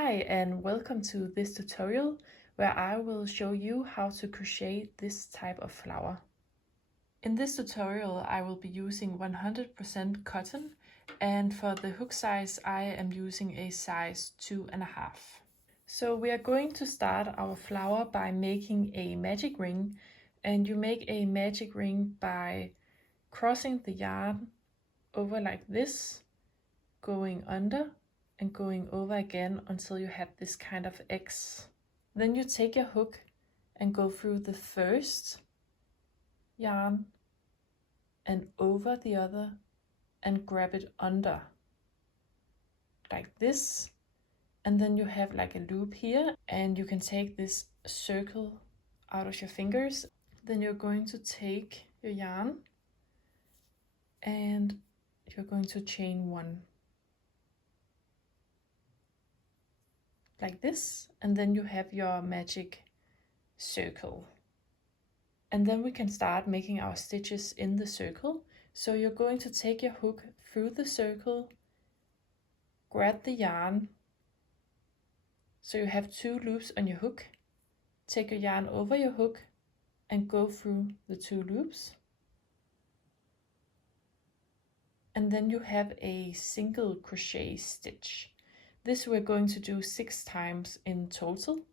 Hi and welcome to this tutorial where I will show you how to crochet this type of flower. In this tutorial I will be using 100% cotton, and for the hook size I am using a size 2.5. So we are going to start our flower by making a magic ring, and you make a magic ring by crossing the yarn over like this, going under and going over again until you have this kind of X. Then you take your hook and go through the first yarn and over the other and grab it under like this, and then you have like a loop here, and you can take this circle out of your fingers. Then you're going to take your yarn and you're going to chain one like this, and then you have your magic circle. And then we can start making our stitches in the circle. So you're going to take your hook through the circle, grab the yarn, so you have two loops on your hook, take your yarn over your hook and go through the two loops. And then you have a single crochet stitch. This we're going to do 6 times in total.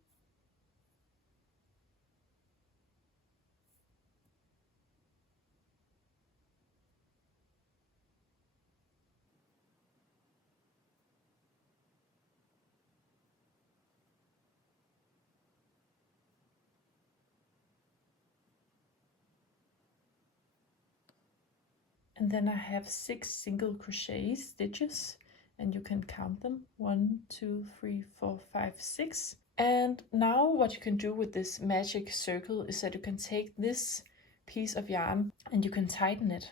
And then I have 6 single crochet stitches, and you can count them: 1, 2, 3, 4, 5, 6. And now what you can do with this magic circle is that you can take this piece of yarn and you can tighten it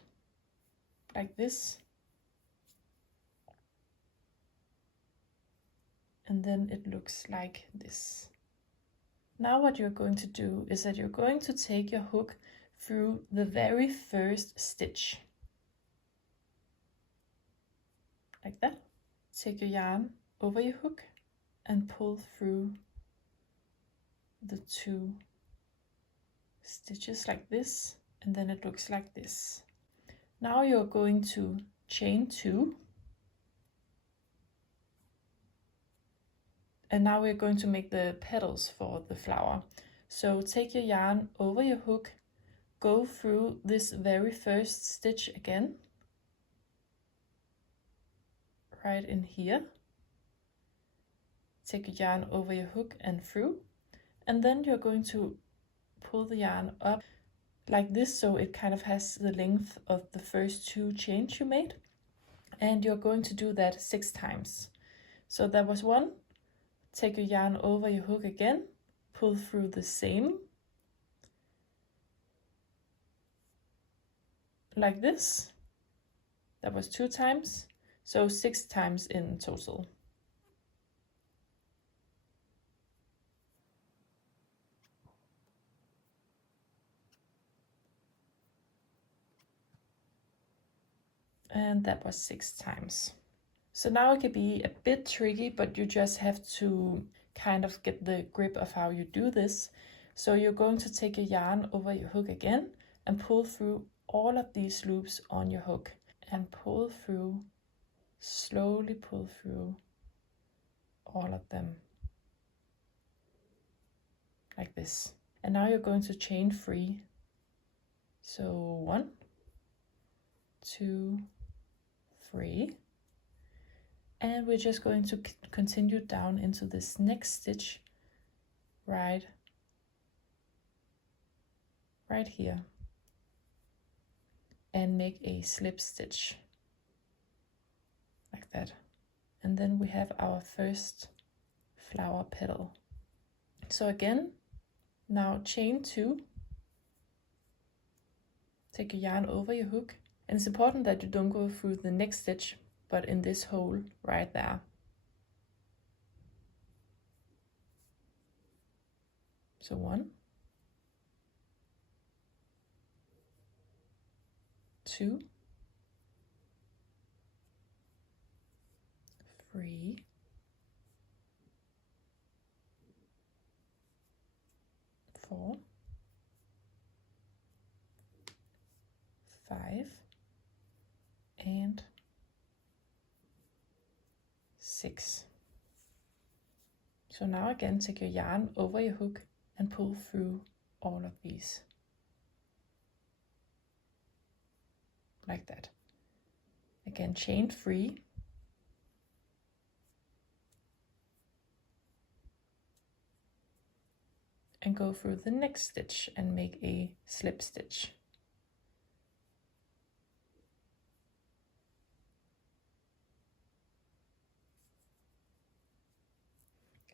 like this, and then it looks like this. Now what you're going to do is that you're going to take your hook through the very first stitch like that. Take your yarn over your hook and pull through the 2 stitches like this, and then it looks like this. Now you're going to chain 2, and now we're going to make the petals for the flower. So take your yarn over your hook, go through this very first stitch again, right in here, take your yarn over your hook and through, and then you're going to pull the yarn up like this, so it kind of has the length of the first 2 chains you made, and you're going to do that 6 times. So that was 1, take your yarn over your hook again, pull through the same like this, that was 2 times, so 6 times in total. And that was 6 times. So now it can be a bit tricky, but you just have to kind of get the grip of how you do this. So you're going to take a yarn over your hook again and pull through all of these loops on your hook, and pull through, slowly pull through all of them like this. And now you're going to chain 3. So 1, 2, 3. And we're just going to continue down into this next stitch right here, and make a slip stitch like that. And then we have our first flower petal. So again, now chain 2, take your yarn over your hook, and it's important that you don't go through the next stitch, but in this hole right there. So 1, 2, 3, 5 and 6. So now again, take your yarn over your hook and pull through all of these. Like that. Again, chain 3. And go through the next stitch and make a slip stitch.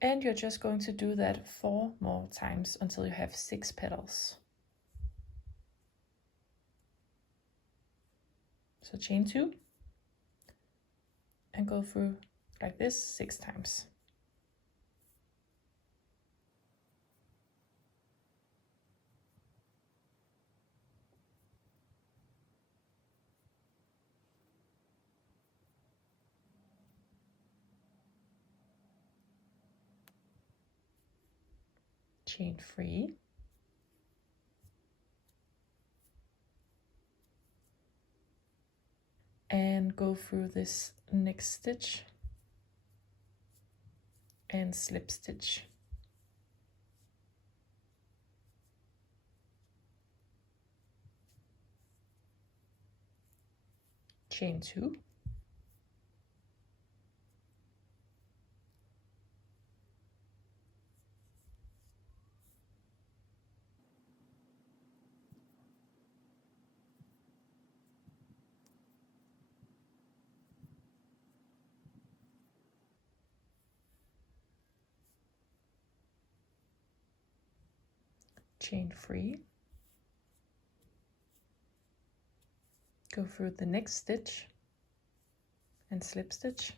And you're just going to do that 4 more times until you have 6 petals. So chain 2 and go through like this 6 times. Chain 3. And go through this next stitch and slip stitch. Chain 2. Chain 3, go through the next stitch and slip stitch.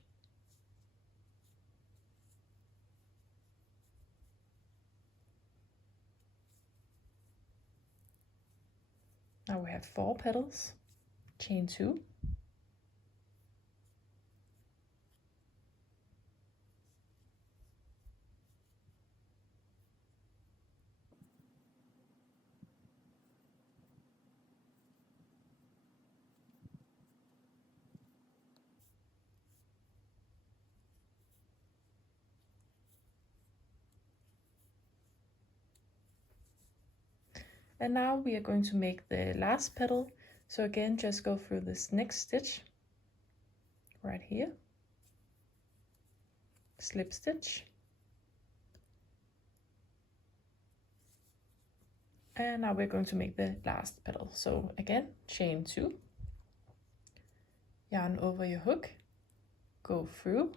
Now we have 4 petals, chain 2, and now we are going to make the last petal. So again, just go through this next stitch right here, slip stitch, and now we're going to make the last petal. So again, chain 2, yarn over your hook, go through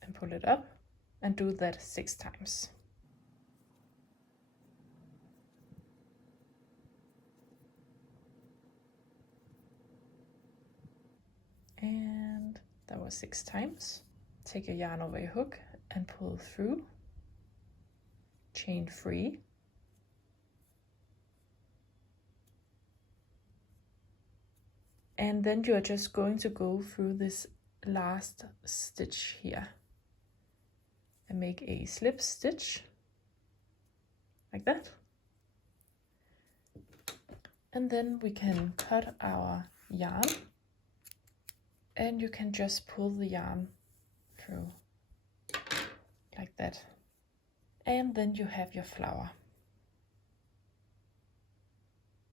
and pull it up, and do that 6 times. And that was 6 times. Take your yarn over your hook and pull through, chain 3, and then you are just going to go through this last stitch here and make a slip stitch like that, and then we can cut our yarn, and you can just pull the yarn through like that, and then you have your flower.